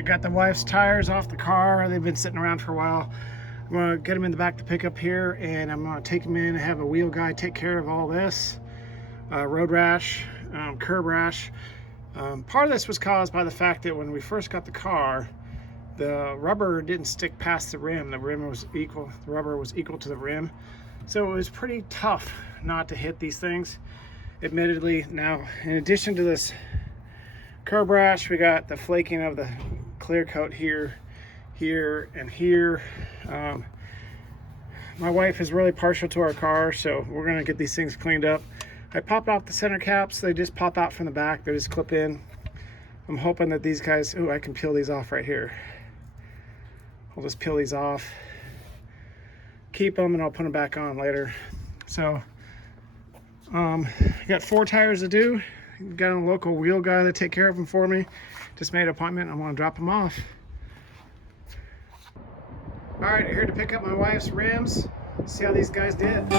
Alright, got the wife's tires off the car. They've been sitting around for a while. I'm going to get them in the back to pick up here, and I'm going to take them in and have a wheel guy take care of all this. Road rash, curb rash. Part of this was caused by the fact that when we first got the car, the rubber didn't stick past the rim. The rubber was equal to the rim. So it was pretty tough not to hit these things, admittedly. Now, in addition to this curb rash, we got the flaking of the clear coat here, and here. My wife is really partial to our car, so we're gonna get these things cleaned up. I popped off the center caps. They just pop out from the back. They just clip in. I'm hoping that these guys, I can peel these off right here. I'll just peel these off, keep them, and I'll put them back on later. So I got 4 tires to do. Got a local wheel guy to take care of them for me. Just made an appointment. I'm gonna drop them off. All right, here to pick up my wife's rims. See how these guys did.